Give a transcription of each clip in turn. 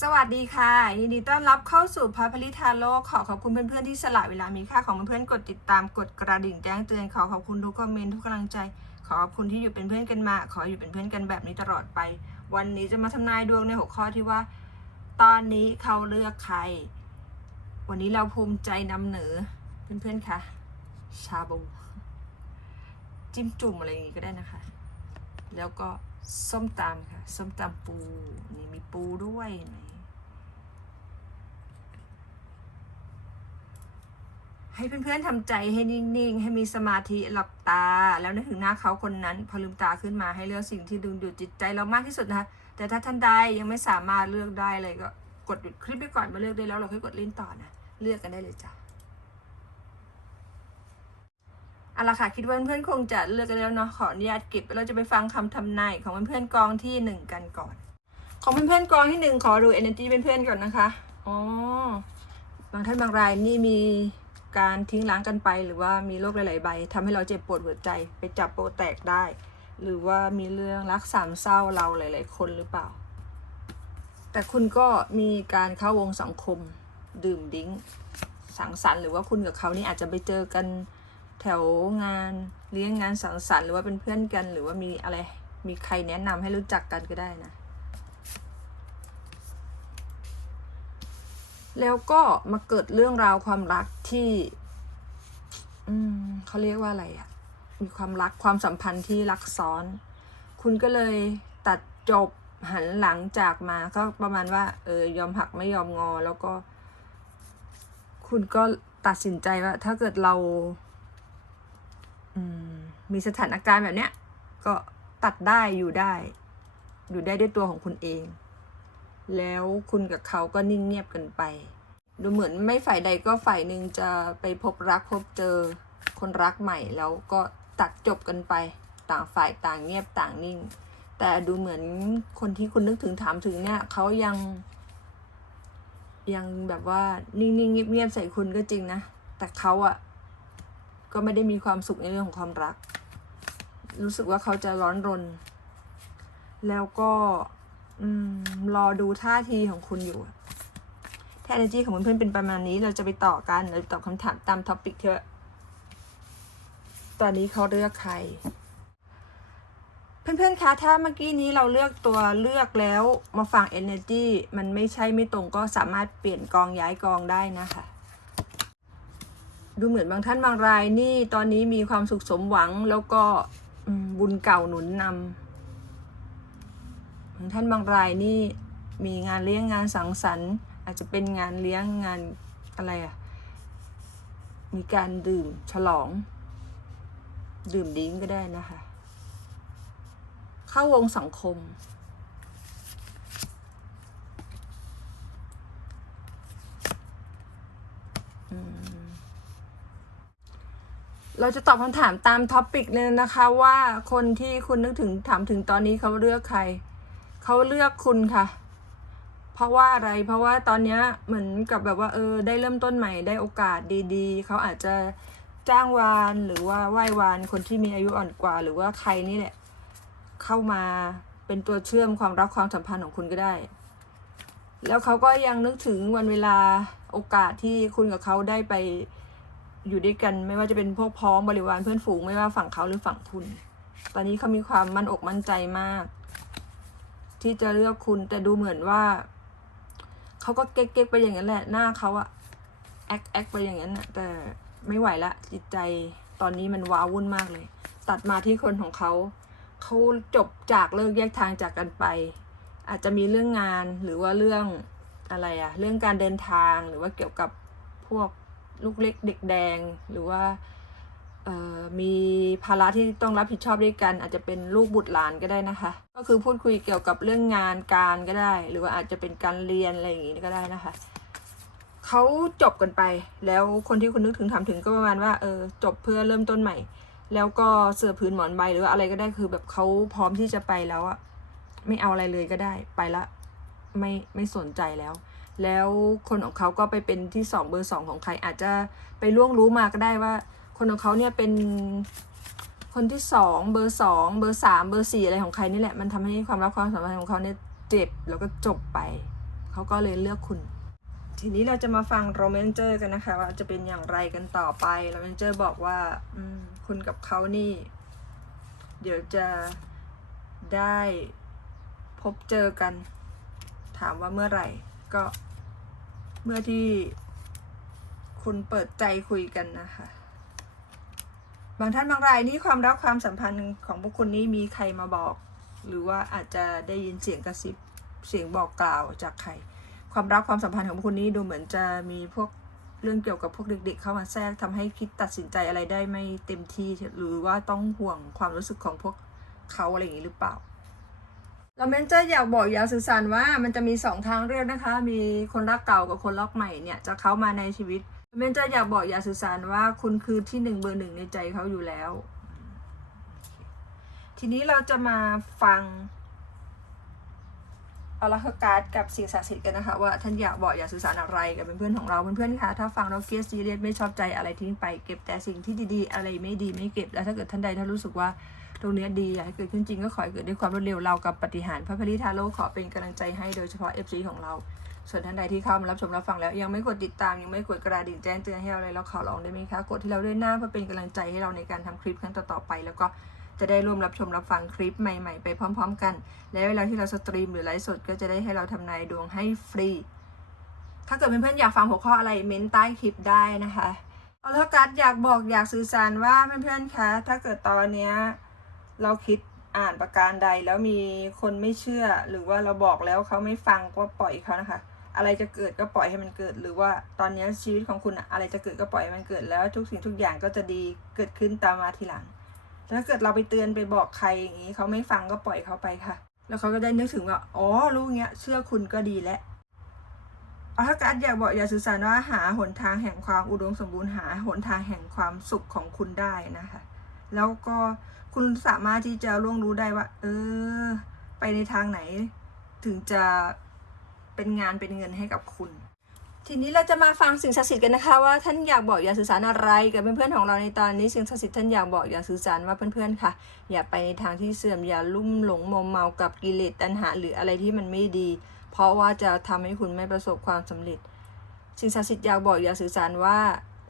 สวัสดีค่ะยินดีต้อนรับเข้าสู่พาพลิทาโลกขอขอบคุณเพื่อนๆที่สละเวลามีค่าของเพื่อนๆกดติดตามกดกระดิ่งแจ้งเตือนขอขอบคุณทุกคอมเมนต์ทุกกำลังใจ ขอขอบคุณที่อยู่เป็นเพื่อนกันมา ขออยู่เป็นเพื่อนกันแบบนี้ตลอดไป วันนี้จะมาทำนายดวงในหัวข้อที่ว่า ตอนนี้เขาเลือกใคร วันนี้เราภูมิใจนำเหนือเพื่อนๆค่ะชาบู จิ้มจุ่มอะไรอย่างงี้ก็ได้นะคะ แล้วก็ ส้มตำค่ะ ส้มตำปู นี่มีปูด้วยไหนให้เพื่อนๆทำใจให้นิ่งๆ ให้มีสมาธิหลับตา แล้วนึกถึงหน้าเขาคนนั้น พอลืมตาขึ้นมาให้เลือกสิ่งที่ดึงดูดจิตใจเรามากที่สุดนะคะแต่ถ้าท่านใดยังไม่สามารถเลือกได้เลยก็กดหยุดคลิปไปก่อนมาเลือกได้แล้วเราค่อยกดเล่นต่อนะ เลือกกันได้เลยจ้ะ เอาละค่ะคิดว่าเพื่อนๆคงจะเลือกกันแล้วเนาะขออนุญาตเก็บเราจะไปฟังคำทำนายของเพื่อนๆกองที่หนึ่งกันก่อน ของเพื่อนๆกองที่หนึ่งขอดู energy เพื่อนๆก่อนนะคะอ๋อบางท่านบางรายนี่มีการทิ้งล้างกันไปหรือว่ามีโรคหลาย ๆ ใบทำให้เราเจ็บปวดหัวใจไปจับโปแตกได้ หรือว่ามีเรื่องรักสามเศร้าเราหลาย ๆ คนหรือเปล่า แต่คุณก็มีการเข้าวงสังคมดื่มดิ้งสังสรรค์หรือว่าคุณกับเขานี่อาจจะไปเจอกัน แถวงานเลี้ยงงานสังสรรค์หรือว่าเป็นเพื่อนกัน หรือว่ามีอะไรมีใครแนะนำให้รู้จักกันก็ได้นะ แล้วก็มาเกิดเรื่องราวความรักที่ อืมเขาเรียกว่าอะไรอะ่ะ มีความรักความสัมพันธ์ที่รักซ้อน คุณก็เลยตัดจบหันหลังจากมาก็ประมาณว่า เออยอมหักไม่ยอมงอ แล้วก็ คุณก็ตัดสินใจว่า ถ้าเกิดเรา มีสถานการณ์แบบเนี้ย ก็ตัดได้อยู่ได้ อยู่ได้ด้วยตัวของคุณเอง แล้วคุณกับเขาก็นิ่งเงียบกันไป ดูเหมือนไม่ฝ่ายใดก็ฝ่ายหนึ่งจะไปพบรักพบเจอคนรักใหม่แล้วก็ตัดจบกันไป ต่างฝ่ายต่างเงียบต่างนิ่ง แต่ดูเหมือนคนที่คุณนึกถึงถามถึงเนี่ยเขายัง ยังแบบว่านิ่งๆเงียบๆใส่คุณก็จริงนะ แต่เขาอะ ก็ไม่ได้มีความสุขในเรื่องของความรัก รู้สึกว่าเขาจะร้อนรน แล้วก็อรอดูท่าทีของคุณอยู่ถ้า energy ของเพื่อนๆเป็นประมาณนี้ เราจะไปต่อกัน เราตอบคำถามตามท็อปิกเถอะ ตอนนี้เขาเลือกใคร เพื่อนๆ คะ ถ้าเมื่อกี้นี้เราเลือกตัวเลือกแล้วมาฟัง energy มันไม่ใช่ไม่ตรงก็สามารถเปลี่ยนกองย้ายกองได้นะคะ ดูเหมือนบางท่านบางรายนี่ตอนนี้มีความสุขสมหวังแล้วก็บุญเก่าหนุนนำบางท่านบางรายนี่มีงานเลี้ยงงานสังสรรค์ อาจจะเป็นงานเลี้ยงงานอะไรอะมีการดื่มฉลอง ดื่มดิ้งก็ได้นะคะ เข้าวงสังคม เราจะตอบคำถามตามท็อปิกเลยนะคะว่าคนที่คุณนึกถึงถามถึงตอนนี้เขาเลือกใคร เขาเลือกคุณค่ะ เพราะว่าอะไรเพราะว่าตอนนี้เหมือนกับแบบว่าเออได้เริ่มต้นใหม่ได้โอกาสดีๆ เขาอาจจะจ้างวานหรือว่าไหว้วานคนที่มีอายุอ่อนกว่า หรือว่าใครนี่แหละ เข้ามาเป็นตัวเชื่อมความรักความสัมพันธ์ของคุณก็ได้ แล้วเขาก็ยังนึกถึงวันเวลาโอกาสที่คุณกับเขาได้ไป อยู่ด้วยกันไม่ว่าจะเป็นพวกพ้องบริวารเพื่อนฝูงไม่ว่าฝั่งเขาหรือฝั่งคุณ ตอนนี้เขามีความมั่นอกมั่นใจมาก ที่จะเลือกคุณแต่ดูเหมือนว่าเขาก็เก๊กๆไปอย่างนั้นแหละ หน้าเขาอะแอคแอคไปอย่างนั้นนะแต่ไม่ไหวละจิตใจตอนนี้มันว้าวุ่นมากเลย ตัดมาที่คนของเขาเขาจบจากเลิกแยกทางจากกันไป อาจจะมีเรื่องงานหรือว่าเรื่องอะไรอะเรื่องการเดินทางหรือว่าเกี่ยวกับพวก ลูกเล็กเด็กแดงหรือว่ามีภาระที่ต้องรับผิดชอบด้วยกัน อาจจะเป็นลูกบุตรหลานก็ได้นะคะ ก็คือพูดคุยเกี่ยวกับเรื่องงานการก็ได้ หรือว่าอาจจะเป็นการเรียนอะไรอย่างงี้ก็ได้นะคะเขาจบกันไป แล้วคนที่คุณนึกถึงถามถึงก็ประมาณว่าเออจบเพื่อเริ่มต้นใหม่ แล้วก็เสื้อพื้นหมอนใบหรือว่าอะไรก็ได้คือแบบเขาพร้อมที่จะไปแล้วอะไม่เอาอะไรเลยก็ได้ไปละไม่ไม่สนใจแล้ว แล้วคนของเขาก็ไปเป็นที่สองเบอร์สองของใคร อาจจะไปล่วงรู้มาก็ได้ว่า คนของเขาเนี่ยเป็นคนที่สองเบอร์สองเบอร์สามเบอร์สี่อะไรของใครนี่แหละมันทำให้ความรักความสัมพันธ์ของเขาเนี่ยเจ็บแล้วก็จบไปเขาก็เลยเลือกคุณ ทีนี้เราจะมาฟังโรแมนเจอร์กันนะคะว่าจะเป็นอย่างไรกันต่อไปโรแมนเจอร์บอกว่าอืมคุณกับเขานี่ เดี๋ยวจะได้พบเจอกัน ถามว่าเมื่อไหร่ก็ เมื่อที่คุณเปิดใจคุยกันนะคะ บางท่านบางรายนี่ความรักความสัมพันธ์ของพวกคุณนี่มีใครมาบอก หรือว่าอาจจะได้ยินเสียงกระซิบเสียงบอกกล่าวจากใคร ความรักความสัมพันธ์ของพวกคุณนี่ดูเหมือนจะมีพวกเรื่องเกี่ยวกับพวกเด็ก ๆ เข้ามาแทรกทำให้คิดตัดสินใจอะไรได้ไม่เต็มที่หรือว่าต้องห่วงความรู้สึกของพวกเขาอะไรอย่างนี้หรือเปล่า เราเมนเจอร์อยากบอกอยากสื่อสารว่ามันจะมีสองทางเลือกนะคะ มีคนรักเก่ากับคนรักใหม่เนี่ยจะเข้ามาในชีวิตเมนเจอร์อยากบอกอยากสื่อสารว่าคุณคือที่หนึ่งเบอร์หนึ่งในใจเขาอยู่แล้ว ทีนี้เราจะมาฟังอลาคการ์ดกับสิ่งศักดิ์สิทธิ์กันนะคะว่าท่านอยากบอกอยากสื่อสารอะไรกับเพื่อนๆของเราเพื่อนๆคะถ้าฟังเราเกลียดซีเรียสไม่ชอบใจอะไรทิ้งไปเก็บแต่สิ่งที่ดีๆ อะไรไม่ดีไม่เก็บแล้วถ้าเกิดท่านใดถ้านรู้สึกว่า ตรงเนี้ดีอยากให้เกิดขึ้นจริงก็ขอให้เกิดด้วยความรวดเร็วเรากับปฏิหารพระพริทาโลขอเป็นกำลังใจให้โดยเฉพาะ FC ของเรา ส่วนท่านใดที่เข้ามารับชมรับฟังแล้ว ยังไม่กดติดตามยังไม่กดกระดิ่งแจ้งเตือนให้เราเลยเราขอร้องได้ไหมคะกดที่เราด้วยหน้าเพื่อเป็นกำลังใจให้เราในการทำคลิปครั้งต่อๆไป แล้วก็จะได้ร่วมรับชมรับฟังคลิปใหม่ ๆ ไปพร้อม ๆ กัน และเวลาที่เราสตรีมหรือไลฟ์สดก็จะได้ให้เราทำนายดวงให้ฟรี ถ้าเกิดเพื่อนๆอยากฟังหัวข้ออะไรเม้นใต้คลิปได้นะคะเอาละกัดอยากบอกอยากสื่อสารว่าเพื่อนๆคะถ้าเกิดตอนเนี้ย เราคิดอ่านประการใดแล้วมีคนไม่เชื่อ หรือว่าเราบอกแล้วเขาไม่ฟังก็ปล่อยเขานะคะ อะไรจะเกิดก็ปล่อยให้มันเกิด หรือว่าตอนนี้ชีวิตของคุณอะอะไรจะเกิดก็ปล่อยให้มันเกิดแล้วทุกสิ่งทุกอย่างก็จะดีเกิดขึ้นตามมาทีหลังแต่ถ้าเกิดเราไปเตือนไปบอกใครอย่างนี้เขาไม่ฟังก็ปล่อยเขาไปค่ะ แล้วเขาก็ได้นึกถึงว่าอ๋อรู้เงี้ยเชื่อคุณก็ดีแล้วเอาถ้าการอยากบอกอยากสื่อสารว่าหาหนทางแห่งความอุดมสมบูรณ์หาหนทางแห่งความสุขของคุณได้นะคะ แล้วก็ คุณสามารถที่จะล่วงรู้ได้ว่า เออ ไปในทางไหน ถึงจะเป็นงานเป็นเงินให้กับคุณ ทีนี้เราจะมาฟังสิ่งศักดิ์สิทธิ์กันนะคะ ว่าท่านอยากบอกอยากสื่อสารอะไรกับเพื่อนๆของเราในตอนนี้สิ่งศักดิ์สิทธิ์ท่านอยากบอกอยากสื่อสารว่าเพื่อนๆค่ะ อย่าไปในทางที่เสื่อมอย่าลุ่มหลงมอมเมากับกิเลสตัณหา หรืออะไรที่มันไม่ดี เพราะว่าจะทำให้คุณไม่ประสบความสำเร็จ สิ่งศักดิ์สิทธิ์อยากบอกอยากสื่อสารว่า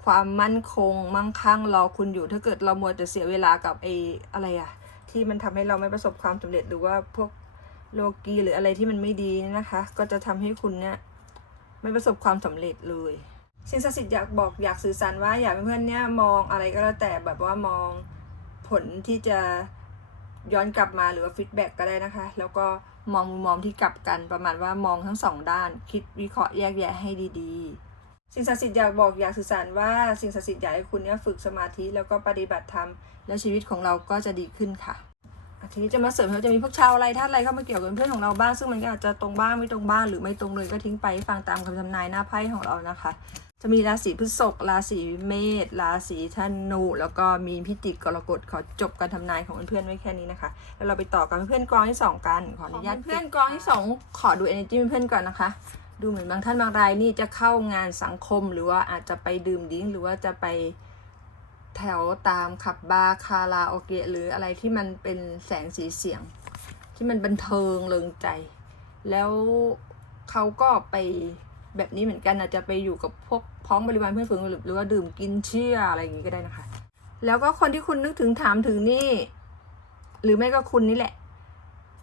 ความมั่นคง มั่งคั่งรอคุณอยู่ ถ้าเกิดเรามัวแต่เสียเวลากับไอ้อะไรอะที่มันทำให้เราไม่ประสบความสำเร็จหรือว่าพวกโลกีหรืออะไรที่มันไม่ดีนี่นะคะ ก็จะทำให้คุณเนี่ยไม่ประสบความสำเร็จเลยสิ่งศักดิ์สิทธิ์อยากบอกอยากสื่อสารว่าอยากเพื่อนเนี่ยมองอะไรก็แล้วแต่แบบว่ามองผลที่จะย้อนกลับมาหรือว่าฟีดแบ็กก็ได้นะคะ แล้วก็มองมุมมองที่กลับกันประมาณว่ามองทั้งสองด้าน คิดวิเคราะห์แยกแยะให้ดีๆ สิ่งศักดิ์สิทธิ์อยากบอกอยากสื่อสารว่าสิ่งศักดิ์สิทธิ์อยากให้คุณเนี่ยฝึกสมาธิแล้วก็ปฏิบัติธรรมแล้วชีวิตของเราก็จะดีขึ้นค่ะอะทีนี้จะมาเสริมเขาจะมีพวกชาวอะไรท่านอะไรเข้ามาเกี่ยวกับเพื่อนของเราบ้างซึ่งมันก็อาจจะตรงบ้างไม่ตรงบ้างหรือไม่ตรงเลยก็ทิ้งไปฟังตามคำทำนายหน้าไพ่ของเรานะคะ จะมีราศีพฤษภราศีเมษราศีธนูแล้วก็มีพิจิกกรกฎขอจบการทำนายของเพื่อนๆไว้แค่นี้นะคะแล้วเราไปต่อกันเพื่อนกองที่สองกันขออนุญาตเพื่อนกองที่สองขอดู energy เพื่อนๆก่อนนะคะ ดูเหมือนบางท่านบางรายนี่จะเข้างานสังคมหรือว่าอาจจะไปดื่มดิ้งหรือว่าจะไปแถวตามขับบาร์คาราโอเกะหรืออะไรที่มันเป็นแสงสีเสียง ที่มันบันเทิงเริงใจ แล้วเขาก็ไปแบบนี้เหมือนกันอาจจะไปอยู่กับพวกพ้องบริวารเพื่อนฝูงหรือว่าดื่มกินเชี่ยอะไรอย่างนี้ก็ได้นะคะ แล้วก็คนที่คุณนึกถึงถามถึงนี่ หรือไม่ก็คุณนี่แหละ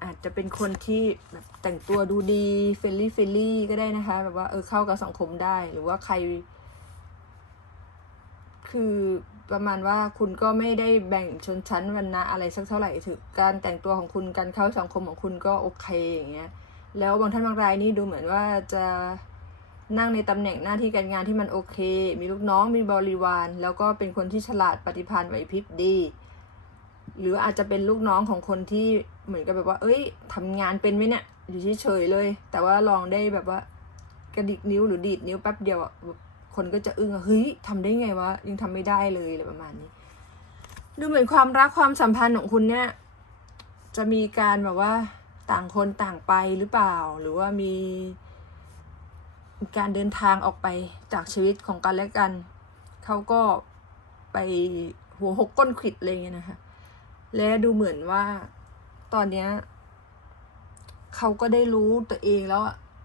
อาจจะเป็นคนที่แบบแต่งตัวดูดีเฟลลี่เฟลลี่ก็ได้นะคะ แบบว่าเออเข้ากับสังคมได้หรือว่าใคร คือประมาณว่าคุณก็ไม่ได้แบ่งชนชั้นวรรณะอะไรสักเท่าไหร่ถึงการแต่งตัวของคุณการเข้าสังคมของคุณก็โอเคอย่างเงี้ยแล้วบางท่านบางรายนี่ดูเหมือนว่าจะนั่งในตำแหน่งหน้าที่การงานที่มันโอเค มีลูกน้องมีบริวาร แล้วก็เป็นคนที่ฉลาดปฏิภาณไหวพริบดี หรืออาจจะเป็นลูกน้องของคนที่เหมือนกับแบบว่า เอ้ยทำงานเป็นไหมเนี่ย อยู่เฉยๆเลย แต่ว่าลองได้แบบว่ากระดิกนิ้วหรือดีดนิ้วแป๊บเดียวคนก็จะอึ้งอะเฮ้ยทำได้ไงวะยังทำไม่ได้เลยอะไรประมาณนี้ ดูเหมือนความรักความสัมพันธ์ของคุณเนี่ย จะมีการแบบว่าต่างคนต่างไปหรือเปล่า หรือว่ามีการเดินทางออกไปจากชีวิตของกันและกัน เขาก็ไปหัวหกก้นขิดอะไรเงี้ยนะคะ และดูเหมือนว่าตอนเนี้ยเขาก็ได้รู้ตัวเองแล้ว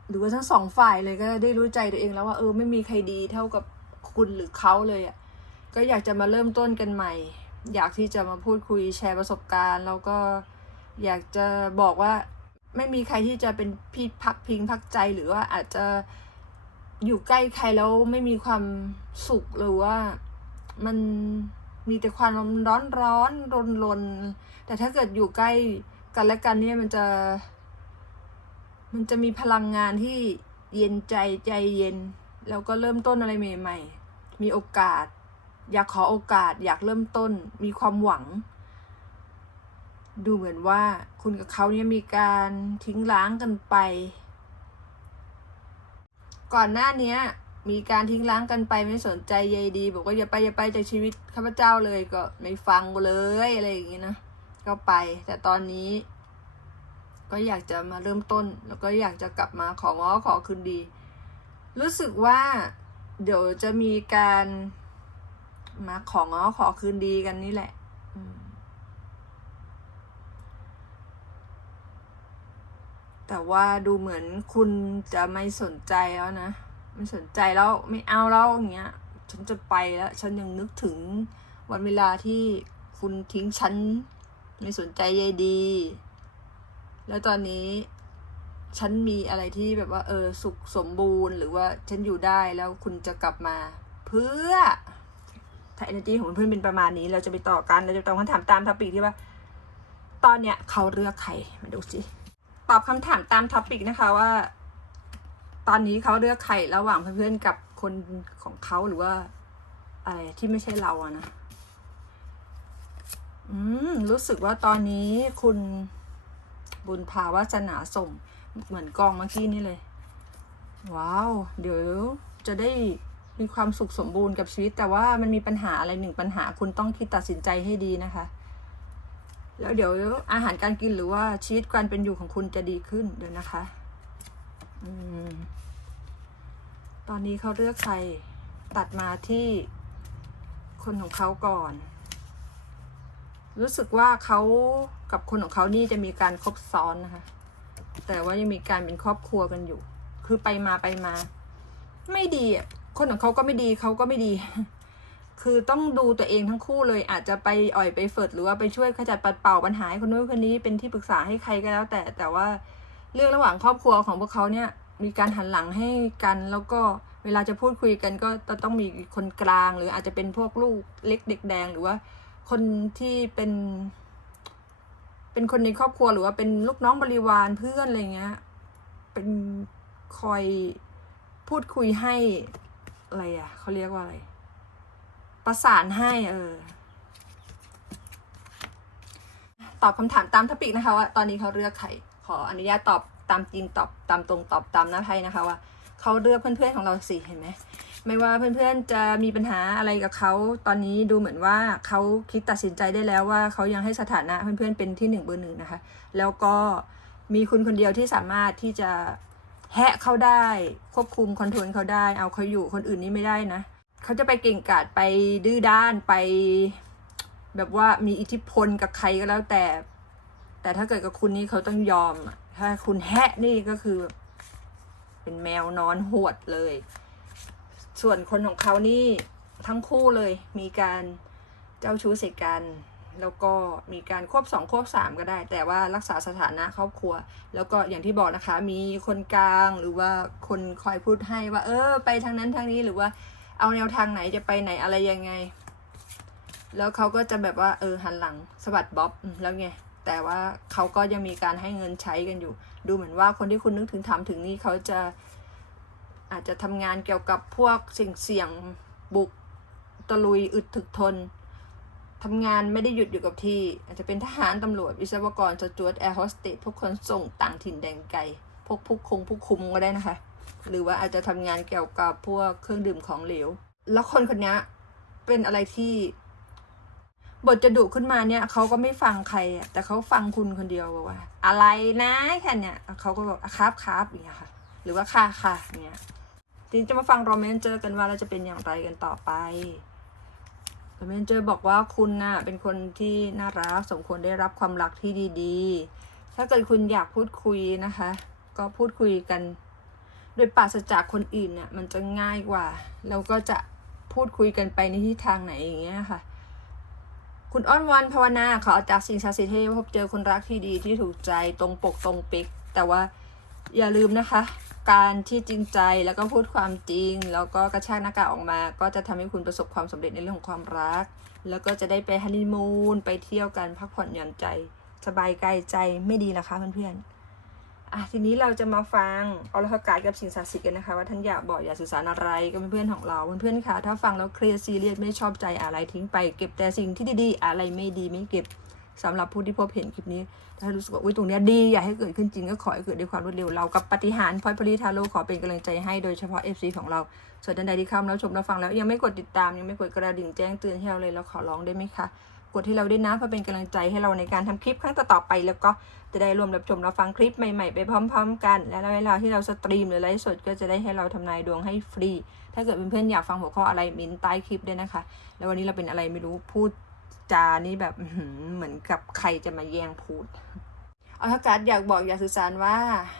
หรือว่าทั้งสองฝ่ายเลยก็ได้รู้ใจตัวเองแล้วว่าเออไม่มีใครดีเท่ากับคุณหรือเขาเลยอะ่ะก็อยากจะมาเริ่มต้นกันใหม่ อยากที่จะมาพูดคุยแชร์ประสบการณ์ แล้วก็อยากจะบอกว่าไม่มีใครที่จะเป็นพี่พักพิงพักใจหรือว่าอาจจะอยู่ใกล้ใครแล้วไม่มีความสุขหรือว่ามัน มีแต่ความร้อนร้อนรนรนแต่ถ้าเกิดอยู่ใกล้กันและกันเนี่ยมันจะ มันจะมีพลังงานที่เย็นใจใจเย็น แล้วก็เริ่มต้นอะไรใหม่ ๆ มีโอกาส อยากขอโอกาส อยากเริ่มต้น มีความหวัง ดูเหมือนว่าคุณกับเขาเนี่ยมีการทิ้งร้างกันไป ก่อนหน้านี้ มีการทิ้งร้างกันไปไม่สนใจใยดี บอกว่าอย่าไปอย่าไปจากชีวิตข้าพเจ้าเลยก็ไม่ฟังเลยอะไรอย่างงี้นะก็ไป แต่ตอนนี้ ก็อยากจะมาเริ่มต้น แล้วก็อยากจะกลับมาของ้อขอคืนดี รู้สึกว่า เดี๋ยวจะมีการมาของ้อขอคืนดีกันนี่แหละแต่ว่าดูเหมือนคุณจะไม่สนใจแล้วนะ ไม่สนใจแล้วไม่เอาแล้วอย่างเงี้ย ฉันจะไปแล้ว ฉันยังนึกถึงวันเวลาที่คุณทิ้งฉัน ไม่สนใจใยดี แล้วตอนนี้ ฉันมีอะไรที่แบบว่า เออ สุขสมบูรณ์ หรือว่าฉันอยู่ได้แล้วคุณจะกลับมา เพื่อถ้า energy ของเพื่อนเป็นประมาณนี้ เราจะไปต่อกันเราจะตอบคำถามตามทอปิกที่ว่า ตอนเนี้ยเขาเลือกใครมาดูสิตอบคำถามตามทอปิกนะคะว่า ตอนนี้เขาเลือกใครระหว่างเพื่อนๆกับคนของเขาหรือว่าอะไรที่ไม่ใช่เราอะนะ อืม รู้สึกว่าตอนนี้คุณบุญภาวาสนาส่งเหมือนกองเมื่อกี้นี่เลย ว้าว เดี๋ยวจะได้มีความสุขสมบูรณ์กับชีวิต แต่ว่ามันมีปัญหาอะไรหนึ่งปัญหาคุณต้องคิดตัดสินใจให้ดีนะคะ แล้วเดี๋ยวอาหารการกินหรือว่าชีวิตการเป็นอยู่ของคุณจะดีขึ้นเดี๋ยวนะคะ ตอนนี้เขาเลือกใครตัดมาที่คนของเขาก่อน รู้สึกว่าเขากับคนของเขานี่จะมีการคบซ้อนนะคะ แต่ว่ายังมีการเป็นครอบครัวกันอยู่ คือไปมาไปมา ไม่ดีอะคนของเขาก็ไม่ดีเขาก็ไม่ดี คือต้องดูตัวเองทั้งคู่เลย อาจจะไปอ่อยไปเฟิดหรือว่าไปช่วยขจัดปัดเป่าปัญหาคนนู้นคนนี้เป็นที่ปรึกษาให้ใครก็แล้วแต่แต่ว่า เรื่องระหว่างครอบครัวของพวกเขาเนี่ยมีการหันหลังให้กัน แล้วก็เวลาจะพูดคุยกันก็ต้องมีคนกลาง หรืออาจจะเป็นพวกลูกเล็กเด็กแดงหรือว่า คนที่เป็น เป็นคนในครอบครัวหรือว่าเป็นลูกน้องบริวารเพื่อนอะไรเงี้ย เป็นคอยพูดคุยให้อะไรอะเขาเรียกว่าอะไร ประสานให้เออตอบคำถามตามทปิกนะคะว่าตอนนี้เขาเลือกใคร ออนุญาตตอบตามจริงตอบตามตรงตอบตามหน้าไพ่นะคะว่าเขาเลือกเพื่อนๆของเราสิเห็นไหมไม่ว่าเพื่อนๆจะมีปัญหาอะไรกับเขาตอนนี้ดูเหมือนว่าเขาคิดตัดสินใจได้แล้วว่าเขายังให้สถานะเพื่อนๆเป็นที่หนึ่งเบอร์หนึ่งนะคะ แล้วก็มีคุณคนเดียวที่สามารถที่จะแฮะเขาได้ควบคุมคอนโทรลเขาได้ เอาเขาอยู่คนอื่นนี่ไม่ได้นะเขาจะไปเก่งกาจไปดื้อด้านไป แบบว่ามีอิทธิพลกับใครก็แล้วแต่ แต่ถ้าเกิดกับคุณนี่เขาต้องยอม ถ้าคุณแฮะนี่ก็คือ เป็นแมวนอนหวดเลย ส่วนคนของเขานี่ทั้งคู่เลย มีการเจ้าชู้ใส่กัน แล้วก็มีการควบสองควบสามก็ได้ แต่ว่ารักษาสถานะครอบครัว แล้วก็อย่างที่บอกนะคะ มีคนกลางหรือว่าคนคอยพูดให้ว่า เออ ไปทางนั้นทางนี้หรือว่าเอาแนวทางไหนจะไปไหนอะไรยังไง แล้วเขาก็จะแบบว่า เออหันหลังสะบัดบ๊อบแล้วไง แต่ว่าเขาก็ยังมีการให้เงินใช้กันอยู่ ดูเหมือนว่าคนที่คุณนึกถึงถามถึงนี่เขาจะอาจจะทำงานเกี่ยวกับพวกสิ่งเสี่ยงบุกตะลุยอึดถึกทนทำงานไม่ได้หยุดอยู่กับที่ อาจจะเป็นทหารตำรวจวิศวกรสจวตแอร์โฮสเตสพวกคนส่งต่างถิ่นแดนไกลพวกผู้คงผู้คุมก็ได้นะคะ หรือว่าอาจจะทำงานเกี่ยวกับพวกเครื่องดื่มของเหลว แล้วคนคนนี้เป็นอะไรที่ บทจะดุขึ้นมาเนี่ยเขาก็ไม่ฟังใครอะแต่เขาฟังคุณคนเดียวบอกว่า อะไรนะแค่เนี้ยเขาก็บอกครับครับอย่างเงี้ยค่ะ หรือว่าค่ะค่ะอย่างเงี้ยทีนี้จะมาฟังโรแมนเจอร์กันว่าเราจะเป็นอย่างไรกันต่อไปโรแมนเจอร์บอกว่าคุณน่ะเป็นคนที่น่ารักสมควรได้รับความรักที่ดีๆ ถ้าเกิดคุณอยากพูดคุยนะคะ ก็พูดคุยกัน โดยปราศจากคนอื่นเนี่ยมันจะง่ายกว่าแล้วก็จะพูดคุยกันไปในทิศทางไหนอย่างเงี้ยค่ะ คุณอ้อนวันภาวนาขอจากสิ่งศักดิ์สิทธิ์ให้พบเจอคนรักที่ดีที่ถูกใจตรงปกตรงปิก แต่ว่าอย่าลืมนะคะ การที่จริงใจแล้วก็พูดความจริง แล้วก็กระชากหน้ากากออกมา ก็จะทำให้คุณประสบความสำเร็จในเรื่องของความรัก แล้วก็จะได้ไปฮันนีมูนไปเที่ยวกันพักผ่อนหย่อนใจ สบายกายใจไม่ดีนะคะเพื่อนๆ อะทีนี้เราจะมาฟังอรหกาศกับสิ่งศักดิ์สิทธิ์กันนะคะ ว่าท่านอยากบอกอยากสื่อสารอะไรกับเพื่อนๆของเราเพื่อนๆค่ะ ถ้าฟังแล้วเครียดซีเรียสไม่ชอบใจอะไรทิ้งไปเก็บแต่สิ่งที่ดีๆ อะไรไม่ดีไม่เก็บสำหรับผู้ที่พบเห็นคลิปนี้ถ้ารู้สึกว่าอุ้ยตรงเนี้ยดีอยากให้เกิดขึ้นจริงก็ขอให้เกิดด้วยความรวดเร็วเรากับปฏิหารพอยพลีทาโร่ขอเป็นกำลังใจให้โดยเฉพาะ FC ของเราส่วนท่านใดที่เข้ามาแล้วชมแล้วฟังแล้วยังไม่กดติดตามยังไม่กดกระดิ่งแจ้งเตือนให้เราเลยเราขอร้องได้ไหมคะ กดให้เราด้วยนะเพื่อเป็นกำลังใจให้เราในการทำคลิปครั้งต่อๆไป แล้วก็จะได้รวมรับชมรับฟังคลิปใหม่ๆ ไปพร้อม ๆ กัน และเวลาที่เราสตรีมหรือไลฟ์สดก็จะได้ให้เราทำนายดวงให้ฟรี ถ้าเกิดเพื่อนๆอยากฟังหัวข้ออะไรมินใต้คลิปด้วยนะคะ แล้ววันนี้เราเป็นอะไรไม่รู้พูดจานี่แบบเหมือนกับใครจะมาแย่งพูด เอาถ้าการดอยากบอกอยากสื่อสารว่า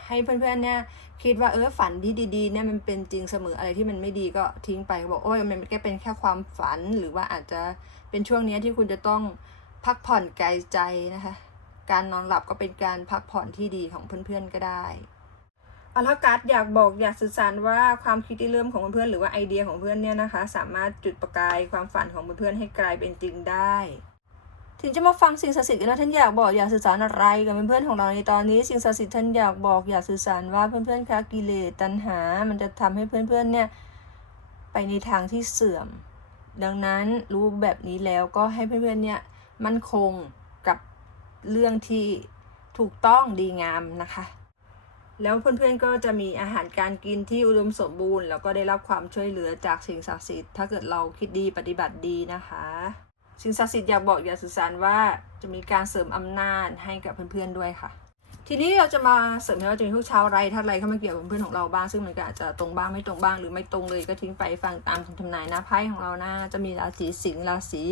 ให้เพื่อนๆเนี่ยคิดว่าเออฝันที่ดีๆเนี่ยมันเป็นจริงเสมออะไรที่มันไม่ดีก็ทิ้งไปบอกโอ้ยมันแค่เป็นแค่ความฝันหรือว่าอาจจะเป็นช่วงนี้ที่คุณจะต้องพักผ่อนกายใจนะคะ การนอนหลับก็เป็นการพักผ่อนที่ดีของเพื่อนๆก็ได้เอาถ้าการดอยากบอกอยากสื่อสารว่าความคิดที่เริ่มของเพื่อนๆหรือว่าไอเดียของเพื่อนเนี่ยนะคะ สามารถจุดประกายความฝันของเพื่อนๆให้กลายเป็นจริงได้ ถึงจะมาฟังสิ่งศักดิ์สิทธิ์กันแล้วท่านอยากบอกอยากสื่อสารอะไรกับเพื่อนๆของเราในตอนนี้สิ่งศักดิ์สิทธิ์ท่านอยากบอกอยากสื่อสารว่าเพื่อนๆคะกิเลสตัณหา มันจะทำให้เพื่อนๆเนี่ยไปในทางที่เสื่อม ดังนั้นรู้แบบนี้แล้วก็ให้เพื่อนๆเนี่ยมั่นคงกับเรื่องที่ถูกต้องดีงามนะคะ แล้วเพื่อนๆก็จะมีอาหารการกินที่อุดมสมบูรณ์ แล้วก็ได้รับความช่วยเหลือจากสิ่งศักดิ์สิทธิ์ถ้าเกิดเราคิดดีปฏิบัติดีนะคะ สิ่งศักดิ์สิทธิ์อยากบอกอยากสื่อสารว่าจะมีการเสริมอำนาจให้กับเพื่อนๆด้วยค่ะ ทีนี้เราจะมาเสริมให้เราจะมีทุกชาวไรทัดไรเข้ามาเกี่ยวกับเพื่อนของเราบ้าง ซึ่งมันก็อาจจะตรงบ้างไม่ตรงบ้างหรือไม่ตรงเลยก็ทิ้งไปฟังตามคำทำนายน้าไพ่ของเรานะจะมีราศีสิงห์ราศี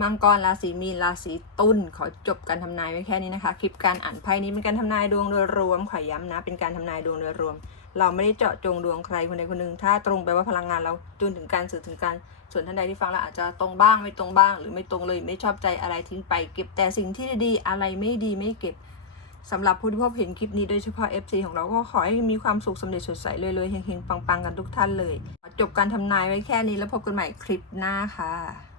มังกรราศีมีนราศีตุลขอจบการทำนายไว้แค่นี้นะคะ คลิปการอ่านไพ่นี้เป็นการทำนายดวงโดยรวมขอย้ำนะ เป็นการทำนายดวงโดยรวม เราไม่ได้เจาะจงดวงใครคนใดคนหนึ่งถ้าตรงไปว่าพลังงานเราจูนถึงการสื่อถึงการส่วนท่านใดที่ฟังแล้วอาจจะตรงบ้างไม่ตรงบ้าง หรือไม่ตรงเลยไม่ชอบใจอะไรทิ้งไป เก็บแต่สิ่งที่ดีๆอะไรไม่ดีไม่เก็บสำหรับผู้ที่พบเห็นคลิปนี้โดยเฉพาะ FC ของเราก็ขอให้มีความสุขสำเร็จสดใสเลยเลยๆเฮงๆปังๆกันทุกท่านเลย จบการทำนายไว้แค่นี้แล้วพบกันใหม่คลิปหน้าค่ะ